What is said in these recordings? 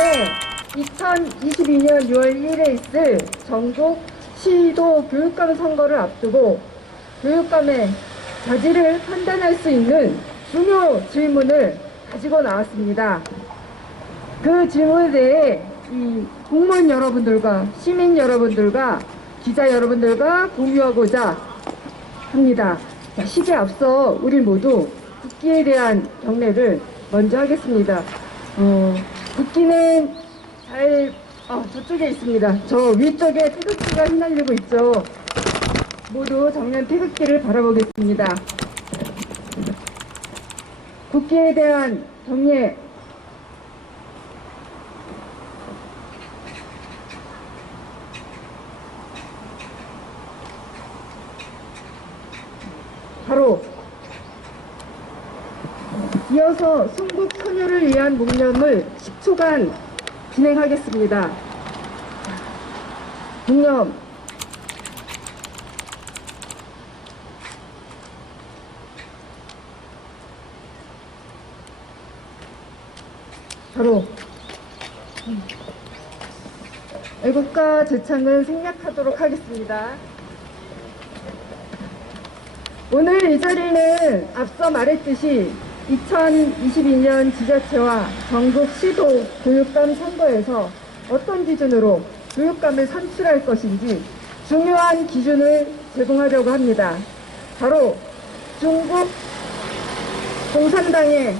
이번에 2022년 6월 1일에 있을 전국 시도 교육감 선거를 앞두고 교육감의 자질을 판단할 수 있는 중요 질문을 가지고 나왔습니다. 그 질문에 대해 이 공무원 여러분들과 시민 여러분들과 기자 여러분들과 공유하고자 합니다. 자, 시기에 앞서 우리 모두 국기에 대한 경례를 먼저 하겠습니다. 국기는 저쪽에 있습니다. 저 위쪽에 태극기가 휘날리고 있죠. 모두 정면 태극기를 바라보겠습니다. 국기에 대한 경례. 바로 이어서 순국 선열을 위한 묵념을 10초간 진행하겠습니다. 묵념. 바로 애국가 제창은 생략하도록 하겠습니다. 오늘 이 자리는 앞서 말했듯이 2022년 지자체와 전국 시도 교육감 선거에서 어떤 기준으로 교육감을 선출할 것인지 중요한 기준을 제공하려고 합니다. 바로 중국 공산당의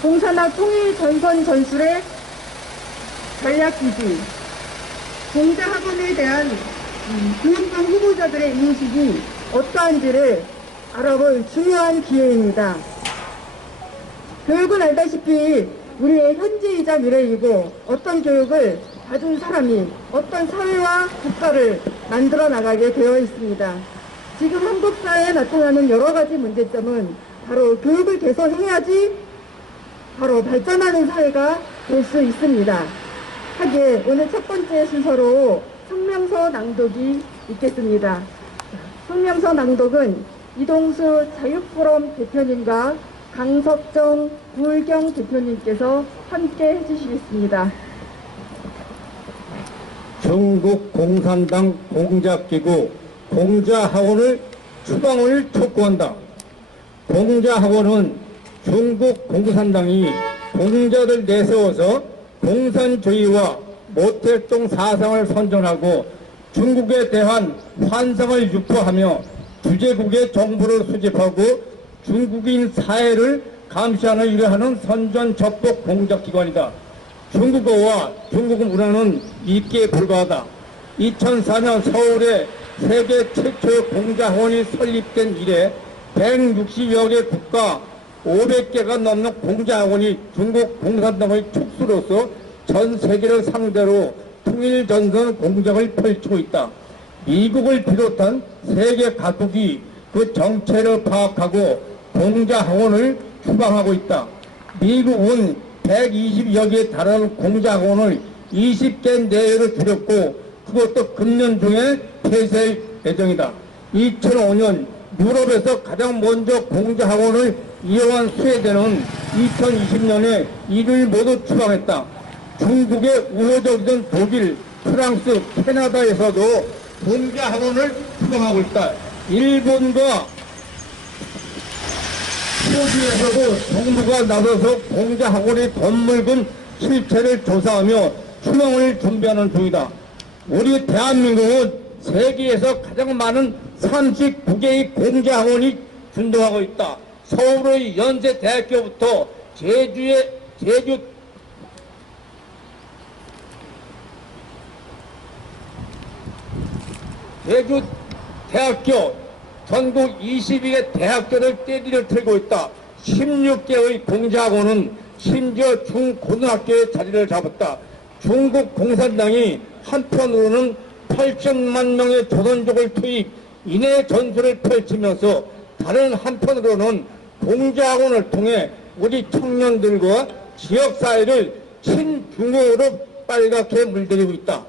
공산당 통일 전선 전술의 전략 기지, 공자학원에 대한 교육감 후보자들의 인식이 어떠한지를 알아볼 중요한 기회입니다. 교육은 알다시피 우리의 현재이자 미래이고 어떤 교육을 받은 사람이 어떤 사회와 국가를 만들어 나가게 되어 있습니다. 지금 한국 사회에 나타나는 여러 가지 문제점은 바로 교육을 개선해야지 바로 발전하는 사회가 될 수 있습니다. 하기에 오늘 첫 번째 순서로 성명서 낭독이 있겠습니다. 성명서 낭독은 이동수 자유포럼 대표님과 강석정 부울경 대표님께서 함께 해주시겠습니다. 중국 공산당 공작기구 공자학원을 추방을 촉구한다. 공자학원은 중국 공산당이 공자를 내세워서 공산주의와 모택동 사상을 선전하고 중국에 대한 환상을 유포하며 주재국의 정부를 수집하고 중국인 사회를 감시하는 일을 선전 적복 공작기관이다. 중국어와 중국 문화는 읽기에 불과하다. 2004년 서울에 세계 최초의 공자학원이 설립된 이래 160여 개 국가 500개가 넘는 공자학원이 중국 공산당의 촉수로서 전 세계를 상대로 통일전선 공작을 펼치고 있다. 미국을 비롯한 세계 각국이 그 정체를 파악하고 공자학원을 추방하고 있다. 미국은 120여 개에 달하는 공자학원을 20개 내외로 줄였고 그것도 금년 중에 폐쇄할 예정이다. 2005년 유럽에서 가장 먼저 공자학원을 이용한 스웨덴은 2020년에 이를 모두 추방했다. 중국의 우호적이던 독일, 프랑스, 캐나다에서도 공자학원을 추방하고 있다. 일본과 호주에서도 정부가 나서서 공자학원의 덧물근 실체를 조사하며 추방을 준비하는 중이다. 우리 대한민국은 세계에서 가장 많은 39개의 공자학원이 준동하고 있다. 서울의 연세대학교부터 제주 대학교, 전국 22개 대학교를 떼리를 틀고 있다. 16개의 공자학원은 심지어 중고등학교에 자리를 잡았다. 중국 공산당이 한편으로는 8천만 명의 조선족을 투입, 인해 전술을 펼치면서 다른 한편으로는 공자학원을 통해 우리 청년들과 지역사회를 친중국으로 빨갛게 물들이고 있다.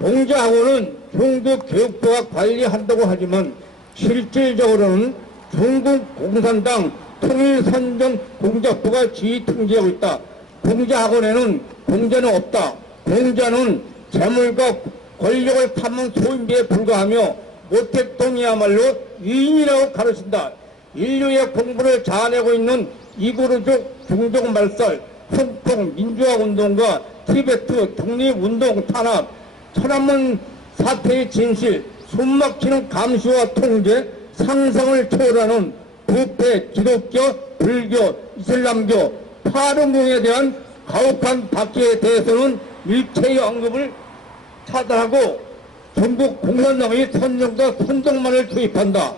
공자학원은 중국 교육부가 관리한다고 하지만 실질적으로는 중국 공산당 통일선전 공작부가 지휘 통제하고 있다. 공자학원에는 공자는 없다. 공자는 재물과 권력을 탐문 소인배에 불과하며 모택동이야말로 위인이라고 가르친다. 인류의 공부를 자아내고 있는 이구르족 중동 말살, 홍콩 민주화운동과 티베트 독립운동 탄압, 천안문 사태의 진실, 숨막히는 감시와 통제, 상상을 초월하는 부패, 기독교, 불교, 이슬람교, 파룬궁에 대한 가혹한 박해에 대해서는 일체의 언급을 차단하고 중국 공산당의 선정과 선동만을 투입한다.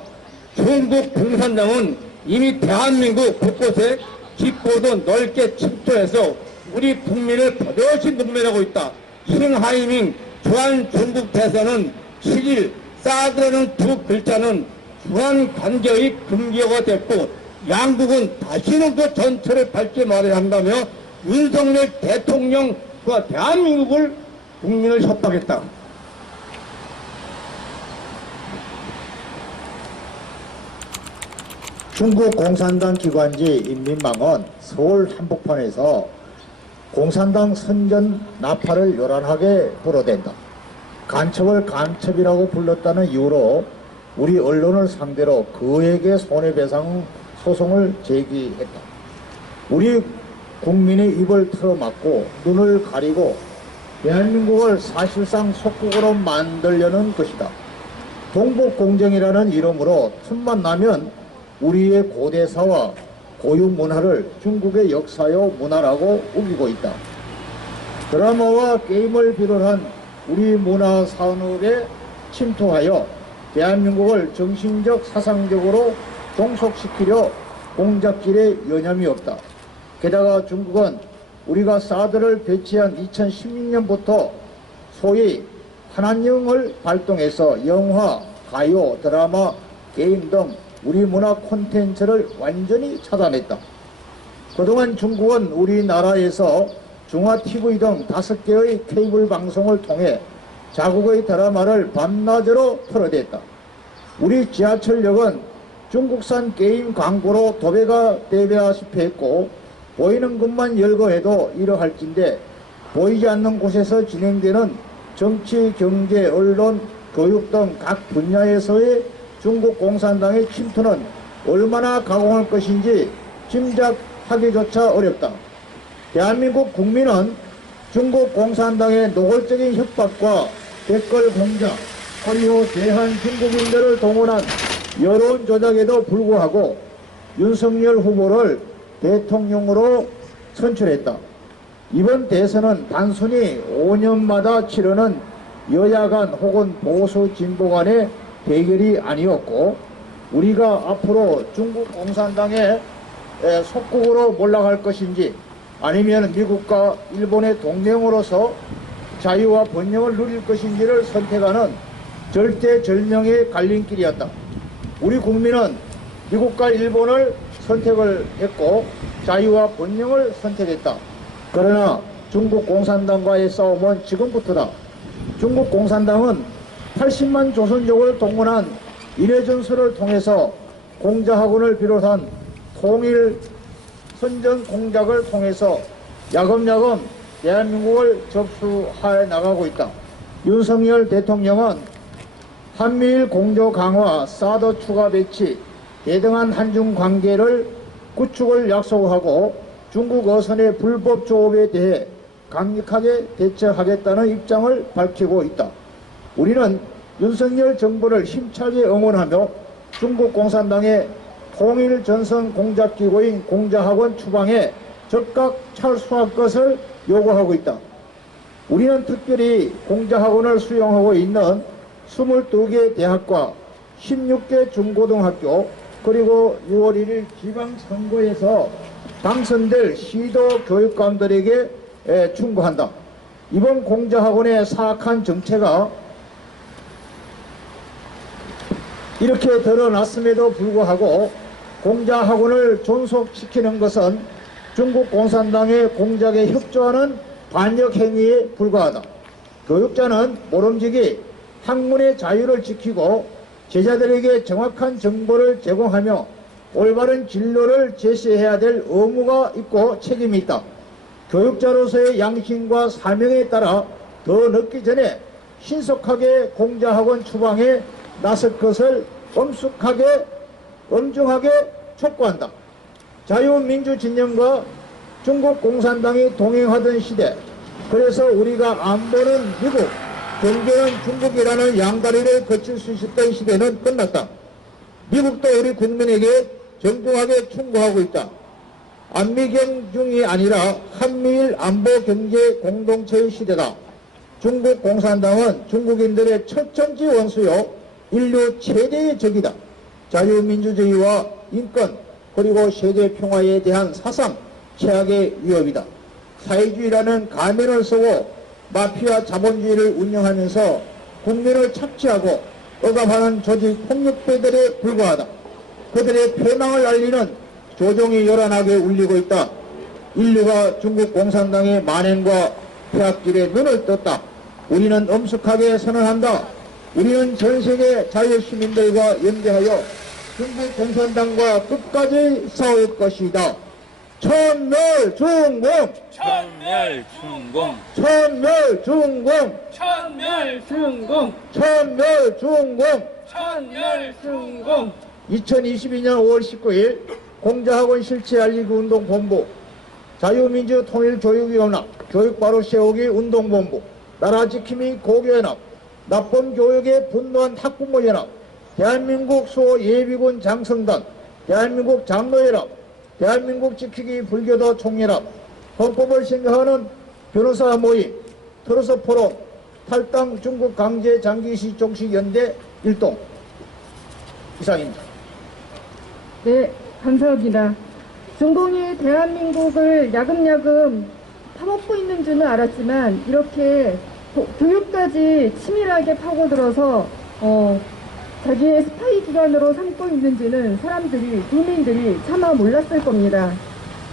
중국 공산당은 이미 대한민국 곳곳에 깊고도 넓게 침투해서 우리 국민을 버젓이 능멸하고 있다. 싱하이밍 주한 중국 대사는 7일 사드라는 두 글자는 주한 관계의 금기어가 됐고 양국은 다시는 그 전체를 밝게 말해야 한다며 윤석열 대통령과 대한민국을 국민을 협박했다. 중국 공산당 기관지 인민망은 서울 한복판에서 공산당 선전 나팔을 요란하게 불어댄다. 간첩을 간첩이라고 불렀다는 이유로 우리 언론을 상대로 그에게 손해배상 소송을 제기했다. 우리 국민의 입을 틀어막고 눈을 가리고 대한민국을 사실상 속국으로 만들려는 것이다. 동북공정이라는 이름으로 틈만 나면 우리의 고대사와 고유 문화를 중국의 역사요 문화라고 우기고 있다. 드라마와 게임을 비롯한 우리 문화 산업에 침투하여 대한민국을 정신적 사상적으로 종속시키려 공작길에 여념이 없다. 게다가 중국은 우리가 사드를 배치한 2016년부터 소위 한한령을 발동해서 영화, 가요, 드라마, 게임 등 우리 문화 콘텐츠를 완전히 차단했다. 그동안 중국은 우리나라에서 중화TV 등 5개의 케이블 방송을 통해 자국의 드라마를 밤낮으로 틀어댔다. 우리 지하철역은 중국산 게임 광고로 도배가 되다시피 했고 보이는 것만 열거해도 이러할진데 보이지 않는 곳에서 진행되는 정치, 경제, 언론, 교육 등 각 분야에서의 중국 공산당의 침투는 얼마나 가공할 것인지 짐작하기조차 어렵다. 대한민국 국민은 중국 공산당의 노골적인 협박과 댓글 공작, 그리고 대한 중국인들을 동원한 여론 조작에도 불구하고 윤석열 후보를 대통령으로 선출했다. 이번 대선은 단순히 5년마다 치르는 여야 간 혹은 보수 진보 간의 대결이 아니었고 우리가 앞으로 중국 공산당의 속국으로 몰락할 것인지 아니면 미국과 일본의 동맹으로서 자유와 번영을 누릴 것인지를 선택하는 절대절명의 갈림길이었다. 우리 국민은 미국과 일본을 선택을 했고 자유와 번영을 선택했다. 그러나 중국 공산당과의 싸움은 지금부터다. 중국 공산당은 80만 조선족을 동원한 인해전술을 통해서 공자학원을 비롯한 통일 선전 공작을 통해서 야금야금 대한민국을 접수해 나가고 있다. 윤석열 대통령은 한미일 공조 강화, 사드 추가 배치, 대등한 한중 관계를 구축을 약속하고 중국 어선의 불법 조업에 대해 강력하게 대처하겠다는 입장을 밝히고 있다. 우리는 윤석열 정부를 힘차게 응원하며 중국 공산당의 통일전선 공작기구인 공자학원 추방에 적극 철수할 것을 요구하고 있다. 우리는 특별히 공자학원을 수용하고 있는 22개 대학과 16개 중고등학교 그리고 6월 1일 지방선거에서 당선될 시도 교육감들에게 충고한다. 이번 공자학원의 사악한 정체가 이렇게 드러났음에도 불구하고 공자학원을 존속시키는 것은 중국 공산당의 공작에 협조하는 반역 행위에 불과하다. 교육자는 모름지기 학문의 자유를 지키고 제자들에게 정확한 정보를 제공하며 올바른 진로를 제시해야 될 의무가 있고 책임이 있다. 교육자로서의 양심과 사명에 따라 더 늦기 전에 신속하게 공자학원 추방에 나설 것을 엄중하게 촉구한다. 자유민주 진영과 중국 공산당이 동행하던 시대, 그래서 우리가 안보는 미국, 경제는 중국이라는 양다리를 거칠 수 있었던 시대는 끝났다. 미국도 우리 국민에게 정중하게 충고하고 있다. 안미경중이 아니라 한미일 안보 경제 공동체의 시대다. 중국 공산당은 중국인들의 첫정치 원수요, 인류 최대의 적이다. 자유민주주의와 인권, 그리고 세계 평화에 대한 사상, 최악의 위협이다. 사회주의라는 가면을 쓰고 마피아 자본주의를 운영하면서 국민을 착취하고 억압하는 조직 폭력배들에 불과하다. 그들의 폐망을 알리는 조종이 요란하게 울리고 있다. 인류가 중국 공산당의 만행과 폐악질에 눈을 떴다. 우리는 엄숙하게 선언한다. 우리는 전 세계 자유시민들과 연대하여 중국 공산당과 끝까지 싸울 것이다. 천멸중공! 천멸중공! 천멸중공! 천멸중공! 천멸중공! 천멸중공! 2022년 5월 19일 공자학원 실체알리기 운동본부, 자유민주통일교육위원회, 교육바로 세우기 운동본부, 나라지킴이 고교연합, 나쁜 교육에 분노한 학부모연합, 대한민국 수호예비군 장성단, 대한민국 장로연합, 대한민국 지키기 불교도 총연합, 헌법을 생각하는 변호사 모임, 트러스 포럼, 탈당 중국 강제 장기시 종식 연대 일동. 이상입니다. 네, 감사합니다. 중공이 대한민국을 야금야금 파먹고 있는 줄은 알았지만 이렇게 교육까지 치밀하게 파고들어서 자기의 스파이 기관으로 삼고 있는지는 국민들이 차마 몰랐을 겁니다.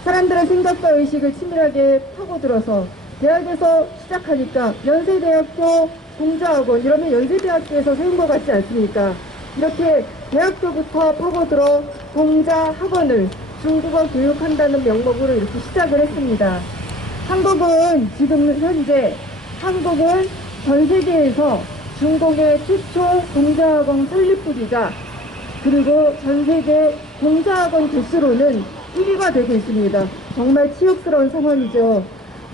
사람들의 생각과 의식을 치밀하게 파고들어서 대학에서 시작하니까 연세대학교 공자학원, 이러면 연세대학교에서 세운 것 같지 않습니까? 이렇게 대학교부터 파고들어 공자학원을 중국어 교육한다는 명목으로 이렇게 시작을 했습니다. 한국은 지금 현재 전 세계에서 중공의 최초 공자학원 설립부기가, 그리고 전 세계 공자학원 개수로는 1위가 되고 있습니다. 정말 치욕스러운 상황이죠.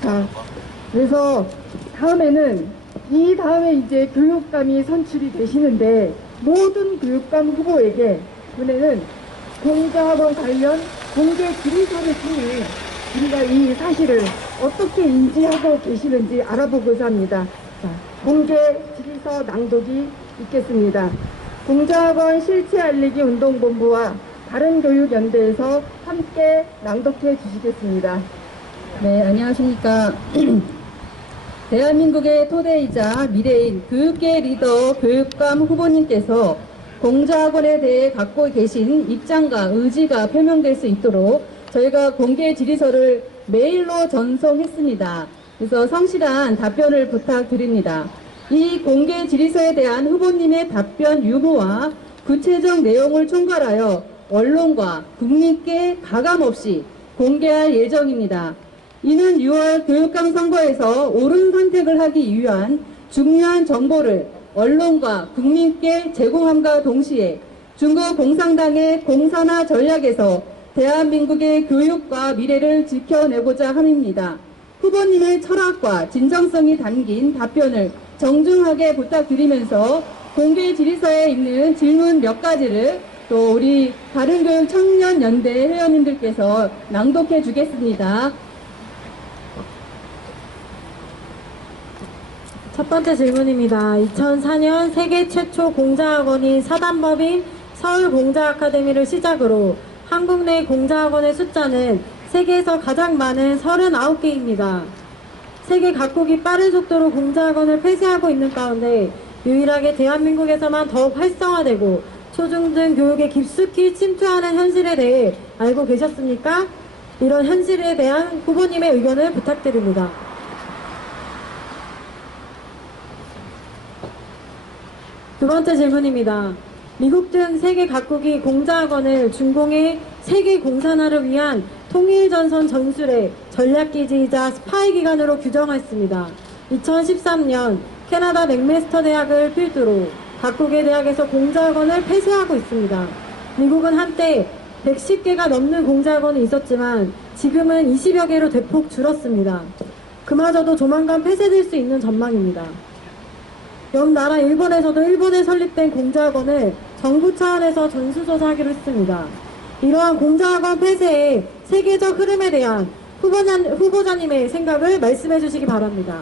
자, 그래서 이 다음에 이제 교육감이 선출이 되시는데, 모든 교육감 후보에게 이번에는 공자학원 관련 공개 질의서를 통해 우리가 이 사실을 어떻게 인지하고 계시는지 알아보고자 합니다. 자, 공개 질의서 낭독이 있겠습니다. 공자학원 실체 알리기 운동본부와 바른교육연대에서 함께 낭독해 주시겠습니다. 네, 안녕하십니까. 대한민국의 토대이자 미래인 교육계 리더 교육감 후보님께서 공자학원에 대해 갖고 계신 입장과 의지가 표명될 수 있도록 저희가 공개 질의서를 메일로 전송했습니다. 그래서 성실한 답변을 부탁드립니다. 이 공개 질의서에 대한 후보님의 답변 유무와 구체적 내용을 총괄하여 언론과 국민께 가감없이 공개할 예정입니다. 이는 6월 교육감 선거에서 옳은 선택을 하기 위한 중요한 정보를 언론과 국민께 제공함과 동시에 중국 공산당의 공산화 전략에서 대한민국의 교육과 미래를 지켜내고자 함입니다. 후보님의 철학과 진정성이 담긴 답변을 정중하게 부탁드리면서 공개 질의서에 있는 질문 몇 가지를 또 우리 바른교육 청년연대 회원님들께서 낭독해 주겠습니다. 첫 번째 질문입니다. 2004년 세계 최초 공자학원인 사단법인 서울공자아카데미를 시작으로 한국 내 공자학원의 숫자는 세계에서 가장 많은 39개입니다. 세계 각국이 빠른 속도로 공자학원을 폐쇄하고 있는 가운데 유일하게 대한민국에서만 더욱 활성화되고 초중등 교육에 깊숙이 침투하는 현실에 대해 알고 계셨습니까? 이런 현실에 대한 후보님의 의견을 부탁드립니다. 두 번째 질문입니다. 미국 등 세계 각국이 공자학원을 준공에 세계 공산화를 위한 통일전선 전술의 전략기지이자 스파이 기관으로 규정했습니다. 2013년 캐나다 맥메스터 대학을 필두로 각국의 대학에서 공자학원을 폐쇄하고 있습니다. 미국은 한때 110개가 넘는 공자학원이 있었지만 지금은 20여 개로 대폭 줄었습니다. 그마저도 조만간 폐쇄될 수 있는 전망입니다. 옆 나라 일본에서도 일본에 설립된 공자학원을 정부 차원에서 전수조사하기로 했습니다. 이러한 공자학원 폐쇄의 세계적 흐름에 대한 후보자님의 생각을 말씀해 주시기 바랍니다.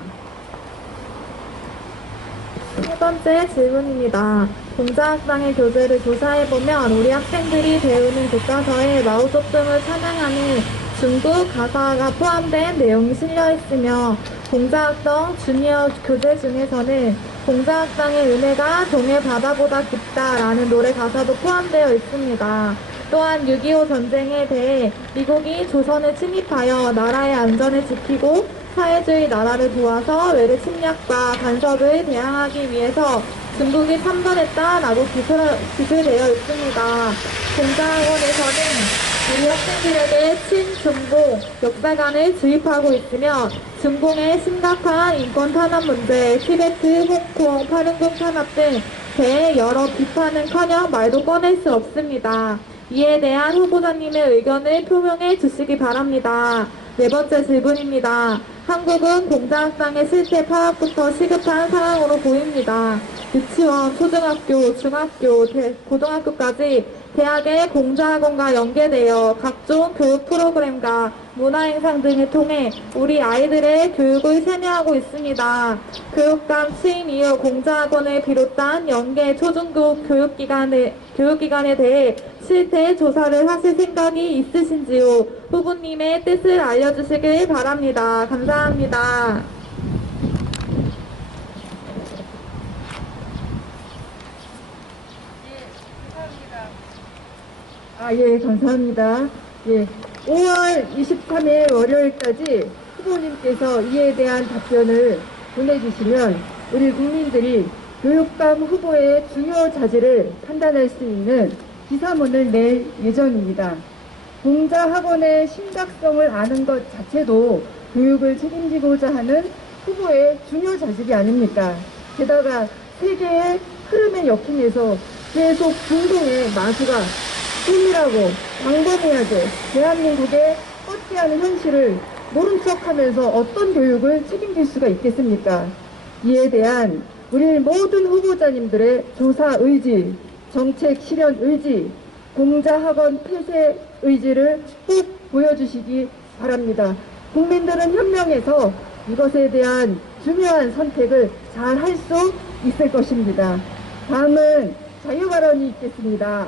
세 번째 질문입니다. 공자학당의 교재를 조사해보면 우리 학생들이 배우는 교과서에 마오쩌둥을 찬양하는 중국 가사가 포함된 내용이 실려있으며 공자학당 주니어 교재 중에서는 공자학당의 은혜가 동해 바다보다 깊다라는 노래 가사도 포함되어 있습니다. 또한 6.25 전쟁에 대해 미국이 조선에 침입하여 나라의 안전을 지키고 사회주의 나라를 도와서 외래 침략과 간섭을 대항하기 위해서 중국이 참전했다라고 기술되어 있습니다. 공자학원에서는 우리 학생들에게 친중공 역사관을 주입하고 있으며 중공의 심각한 인권 탄압 문제, 티베트, 홍콩, 파룬궁 탄압 등 대해 여러 비판은커녕 말도 꺼낼 수 없습니다. 이에 대한 후보자님의 의견을 표명해 주시기 바랍니다. 네 번째 질문입니다. 한국은 공자학당의 실태 파악부터 시급한 상황으로 보입니다. 유치원, 초등학교, 중학교, 고등학교까지 대학의 공자학원과 연계되어 각종 교육 프로그램과 문화행사 등을 통해 우리 아이들의 교육을 세뇌하고 있습니다. 교육감 취임 이후 공자학원을 비롯한 연계 초중급 교육기관에 대해 실태 조사를 하실 생각이 있으신지요? 후보님의 뜻을 알려주시길 바랍니다. 감사합니다. 예, 감사합니다. 예, 5월 23일 월요일까지 후보님께서 이에 대한 답변을 보내주시면 우리 국민들이 교육감 후보의 중요 자질을 판단할 수 있는 기사문을 낼 예정입니다. 공자학원의 심각성을 아는 것 자체도 교육을 책임지고자 하는 후보의 중요 자질이 아닙니까? 게다가 세계의 흐름에 역행해서 계속 중동의 마수가 꿈이라고 광범위하게 대한민국의 뻗게하는 현실을 모른 척하면서 어떤 교육을 책임질 수가 있겠습니까? 이에 대한 우리 모든 후보자님들의 조사 의지, 정책 실현 의지, 공자학원 폐쇄 의지를 꼭 보여주시기 바랍니다. 국민들은 현명해서 이것에 대한 중요한 선택을 잘 할 수 있을 것입니다. 다음은 자유발언이 있겠습니다.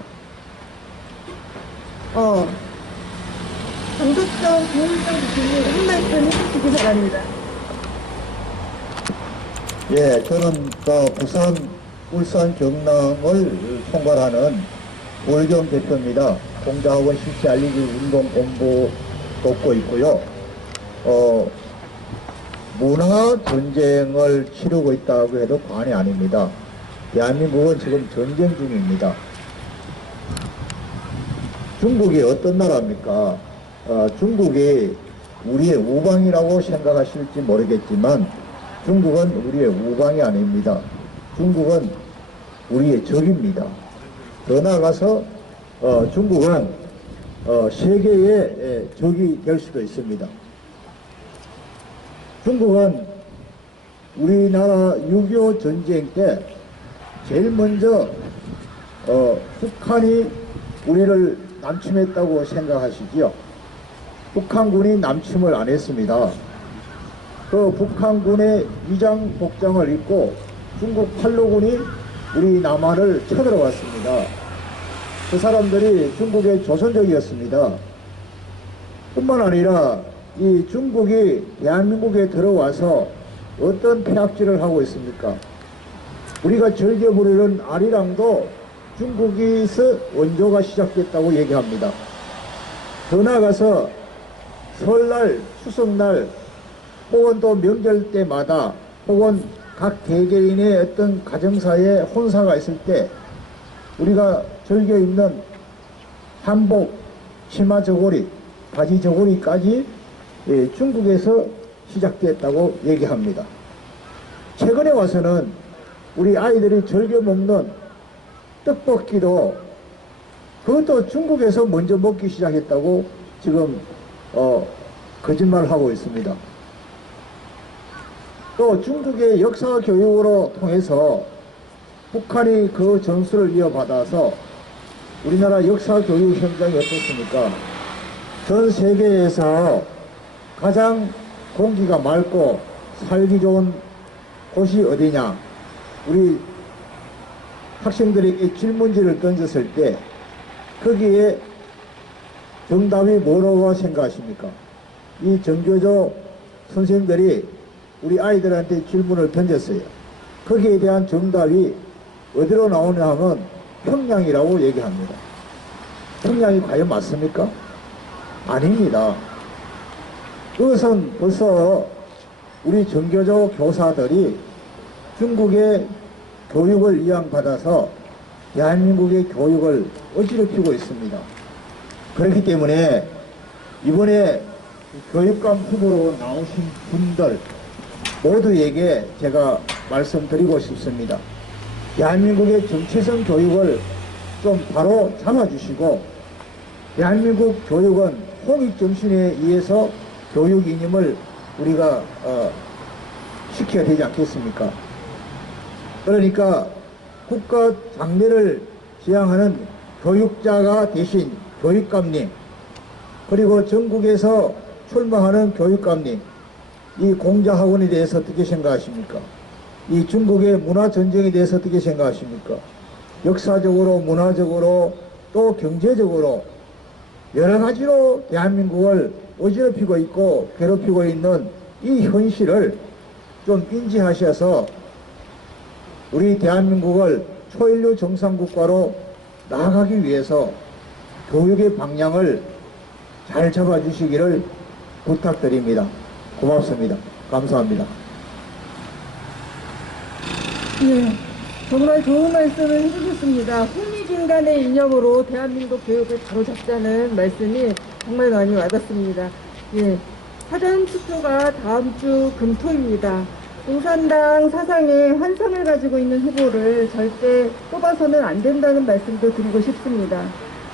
장덕정 김일성 교수님 한 말씀 해주시기 바랍니다. 예, 저는 부산, 울산, 경남을 총괄하는 고일경 대표입니다. 공자학원 실시 알리기 운동 본부 돕고 있고요. 문화 전쟁을 치르고 있다고 해도 과언이 아닙니다. 대한민국은 지금 전쟁 중입니다. 중국이 어떤 나라입니까? 중국이 우리의 우방이라고 생각하실지 모르겠지만 중국은 우리의 우방이 아닙니다. 중국은 우리의 적입니다. 더 나아가서 중국은 세계의 적이 될 수도 있습니다. 중국은 우리나라 6.25 전쟁 때 제일 먼저 북한이 우리를 남침했다고 생각하시지요. 북한군이 남침을 안 했습니다. 그 북한군의 위장 복장을 입고 중국 팔로군이 우리 남한을 쳐들어왔습니다. 그 사람들이 중국의 조선족이었습니다. 뿐만 아니라 이 중국이 대한민국에 들어와서 어떤 폐악질을 하고 있습니까? 우리가 즐겨 부르는 아리랑도 중국에서 원조가 시작됐다고 얘기합니다. 더 나아가서 설날, 추석날 혹은 또 명절 때마다 혹은 각 개개인의 어떤 가정사에 혼사가 있을 때 우리가 즐겨 입는 한복, 치마 저고리, 바지 저고리까지 중국에서 시작됐다고 얘기합니다. 최근에 와서는 우리 아이들이 즐겨 먹는 떡볶이도 그것도 중국에서 먼저 먹기 시작했다고 지금 거짓말하고 있습니다. 또 중국의 역사 교육으로 통해서 북한이 그 전수를 이어받아서 우리나라 역사 교육 현장이 어떻습니까? 전 세계에서 가장 공기가 맑고 살기 좋은 곳이 어디냐? 우리 학생들에게 질문지를 던졌을 때 거기에 정답이 뭐라고 생각하십니까? 이 정교조 선생님들이 우리 아이들한테 질문을 던졌어요. 거기에 대한 정답이 어디로 나오냐 하면 평양이라고 얘기합니다. 평양이 과연 맞습니까? 아닙니다. 그것은 벌써 우리 정교조 교사들이 중국의 교육을 이양받아서 대한민국의 교육을 어지럽히고 있습니다. 그렇기 때문에 이번에 교육감 후보로 나오신 분들 모두에게 제가 말씀드리고 싶습니다. 대한민국의 정체성 교육을 좀 바로 잡아주시고 대한민국 교육은 홍익정신에 의해서 교육 이념을 우리가 시켜야 되지 않겠습니까? 그러니까 국가 장래를 지향하는 교육자가 대신 교육감님, 그리고 전국에서 출마하는 교육감님, 이 공자학원에 대해서 어떻게 생각하십니까? 이 중국의 문화전쟁에 대해서 어떻게 생각하십니까? 역사적으로, 문화적으로, 또 경제적으로 여러 가지로 대한민국을 어지럽히고 있고 괴롭히고 있는 이 현실을 좀 인지하셔서 우리 대한민국을 초인류 정상국가로 나아가기 위해서 교육의 방향을 잘 잡아주시기를 부탁드립니다. 고맙습니다. 감사합니다. 네, 정말 좋은 말씀을 해주셨습니다. 홍익인간의 이념으로 대한민국 교육을 바로잡자는 말씀이 정말 많이 와닿습니다. 예, 사전 투표가 다음 주 금토입니다. 공산당 사상의 환상을 가지고 있는 후보를 절대 뽑아서는 안 된다는 말씀도 드리고 싶습니다.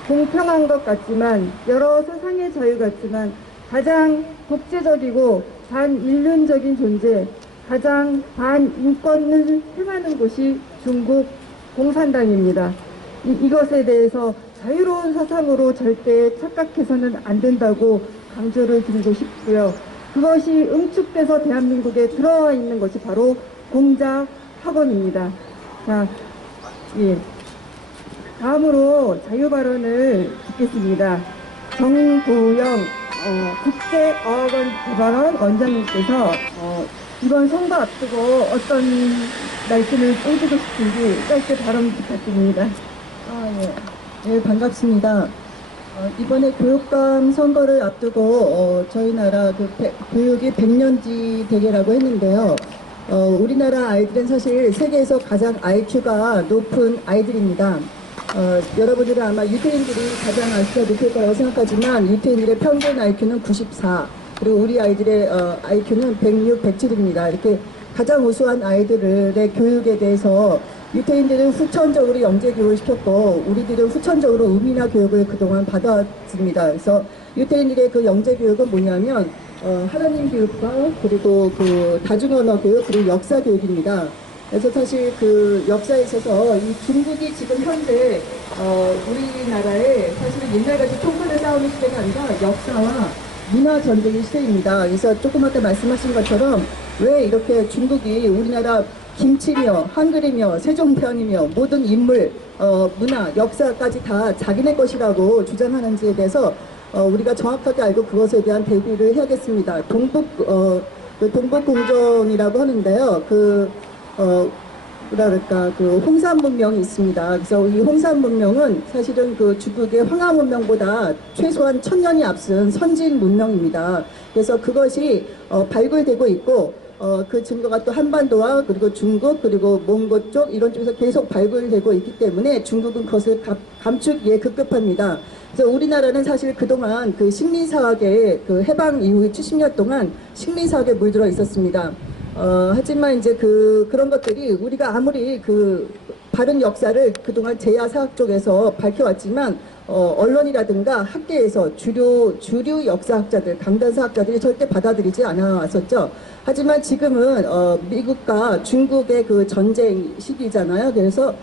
공평한 것 같지만, 여러 사상의 자유 같지만 가장 독재적이고 반인륜적인 존재, 가장 반인권을 행하는 곳이 중국 공산당입니다. 이것에 대해서 자유로운 사상으로 절대 착각해서는 안 된다고 강조를 드리고 싶고요. 그것이 응축돼서 대한민국에 들어와 있는 것이 바로 공자학원입니다. 자, 예. 다음으로 자유발언을 듣겠습니다. 정도영 국제어학원 개발원 원장님께서 이번 선거 앞두고 어떤 말씀을 해주고 싶은지 짧게 발언 부탁드립니다. 네, 반갑습니다. 이번에 교육감 선거를 앞두고 저희 나라 교육이 100년지 대계라고 했는데요. 우리나라 아이들은 사실 세계에서 가장 IQ가 높은 아이들입니다. 여러분들은 아마 유태인들이 가장 IQ가 높을 거라고 생각하지만 유태인들의 평균 IQ는 94, 그리고 우리 아이들의 IQ는 106, 107입니다. 이렇게 가장 우수한 아이들의 교육에 대해서 유태인들은 후천적으로 영재교육을 시켰고 우리들은 후천적으로 의미나 교육을 그동안 받아왔습니다. 그래서 유태인들의 그 영재교육은 뭐냐면 하나님 교육과 그리고 그 다중언어 교육 그리고 역사 교육입니다. 그래서 사실 그 역사에 있어서 이 중국이 지금 현재 우리나라에 사실은 옛날같이 총선을 싸우는 시대가 아니라 역사와 문화 전쟁의 시대입니다. 그래서 조금 아까 말씀하신 것처럼 왜 이렇게 중국이 우리나라 김치며 한글이며 세종편이며 모든 인물, 문화, 역사까지 다 자기네 것이라고 주장하는지에 대해서 우리가 정확하게 알고 그것에 대한 대비를 해야겠습니다. 동북공정이라고 하는데요. 그 홍산 문명이 있습니다. 그래서 이 홍산 문명은 사실은 그 중국의 황하 문명보다 최소한 1000년이 앞선 선진 문명입니다. 그래서 그것이 발굴되고 있고 그 증거가 또 한반도와 그리고 중국 그리고 몽고 쪽 이런 쪽에서 계속 발굴되고 있기 때문에 중국은 그것을 감추기에 급급합니다. 그래서 우리나라는 사실 그동안 그 식민사학에 그 해방 이후에 70년 동안 식민사학에 물들어 있었습니다. 하지만 이제 그런 것들이 우리가 아무리 그 바른 역사를 그동안 제야사학 쪽에서 밝혀왔지만 언론이라든가 학계에서 주류 역사학자들, 강단사학자들이 절대 받아들이지 않아왔었죠. 하지만 지금은 미국과 중국의 그 전쟁 시기잖아요. 그래서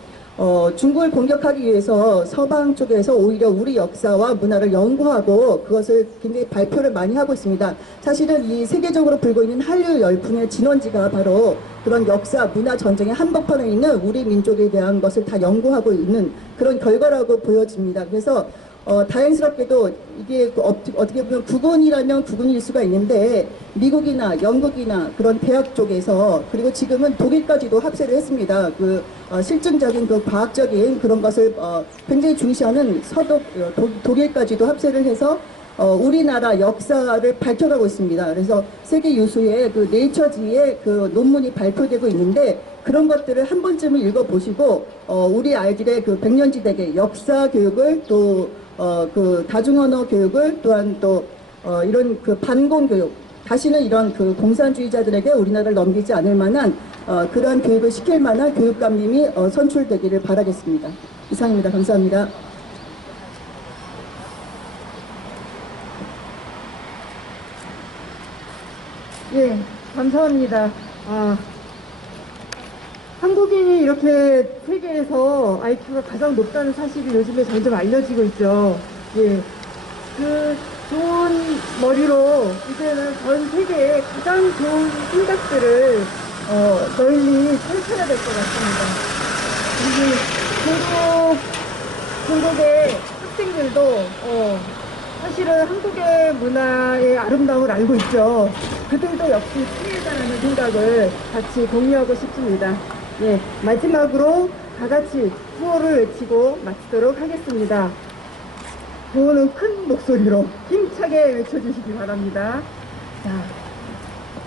중국을 공격하기 위해서 서방 쪽에서 오히려 우리 역사와 문화를 연구하고 그것을 굉장히 발표를 많이 하고 있습니다. 사실은 이 세계적으로 불고 있는 한류 열풍의 진원지가 바로 그런 역사, 문화 전쟁의 한복판에 있는 우리 민족에 대한 것을 다 연구하고 있는 그런 결과라고 보여집니다. 그래서 다행스럽게도 이게 어떻게 보면 국언이라면 국언일 수가 있는데 미국이나 영국이나 그런 대학 쪽에서 그리고 지금은 독일까지도 합세를 했습니다. 실증적인 그 과학적인 그런 것을 굉장히 중시하는 독일까지도 합세를 해서 우리나라 역사를 밝혀가고 있습니다. 그래서 세계 유수의 그 네이처지에 그 논문이 발표되고 있는데 그런 것들을 한 번쯤은 읽어보시고 우리 아이들의 그 백년지대계 역사 교육을 또 그 다중언어 교육을 또한 또 이런 그 반공 교육 다시는 이런 그 공산주의자들에게 우리나라를 넘기지 않을 만한 그러한 교육을 시킬 만한 교육감님이 선출되기를 바라겠습니다. 이상입니다. 감사합니다. 예, 감사합니다. 한국인이 이렇게 세계에서 IQ가 가장 높다는 사실이 요즘에 점점 알려지고 있죠. 예. 그 좋은 머리로 이제는 전 세계에 가장 좋은 생각들을 널리 펼쳐야 될 것 같습니다. 그리고 중국의 학생들도 사실은 한국의 문화의 아름다움을 알고 있죠. 그들도 역시 피해자라는 생각을 같이 공유하고 싶습니다. 예, 마지막으로 다 같이 구호를 외치고 마치도록 하겠습니다. 구호는 큰 목소리로 힘차게 외쳐주시기 바랍니다. 자,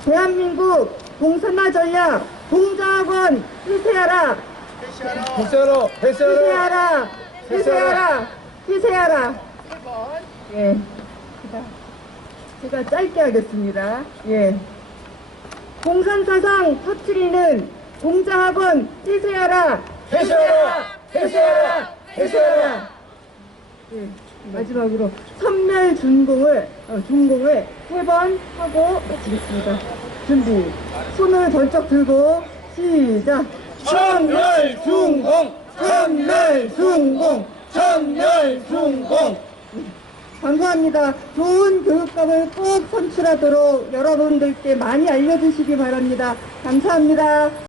대한민국 공산화 전략 공자학원 폐쇄하라! 폐쇄하라! 폐쇄하라! 폐쇄하라! 예. 제가 짧게 하겠습니다. 예. 공산사상 터트리는 공자학원 폐쇄하라! 폐쇄하라! 폐쇄하라! 폐쇄하라! 예. 마지막으로 선멸준공을 준공을 3번 하고 마치겠습니다. 준비. 손을 번쩍 들고 시작. 천멸중공! 천멸중공! 천멸중공! 감사합니다. 좋은 교육감을 꼭 선출하도록 여러분들께 많이 알려주시기 바랍니다. 감사합니다.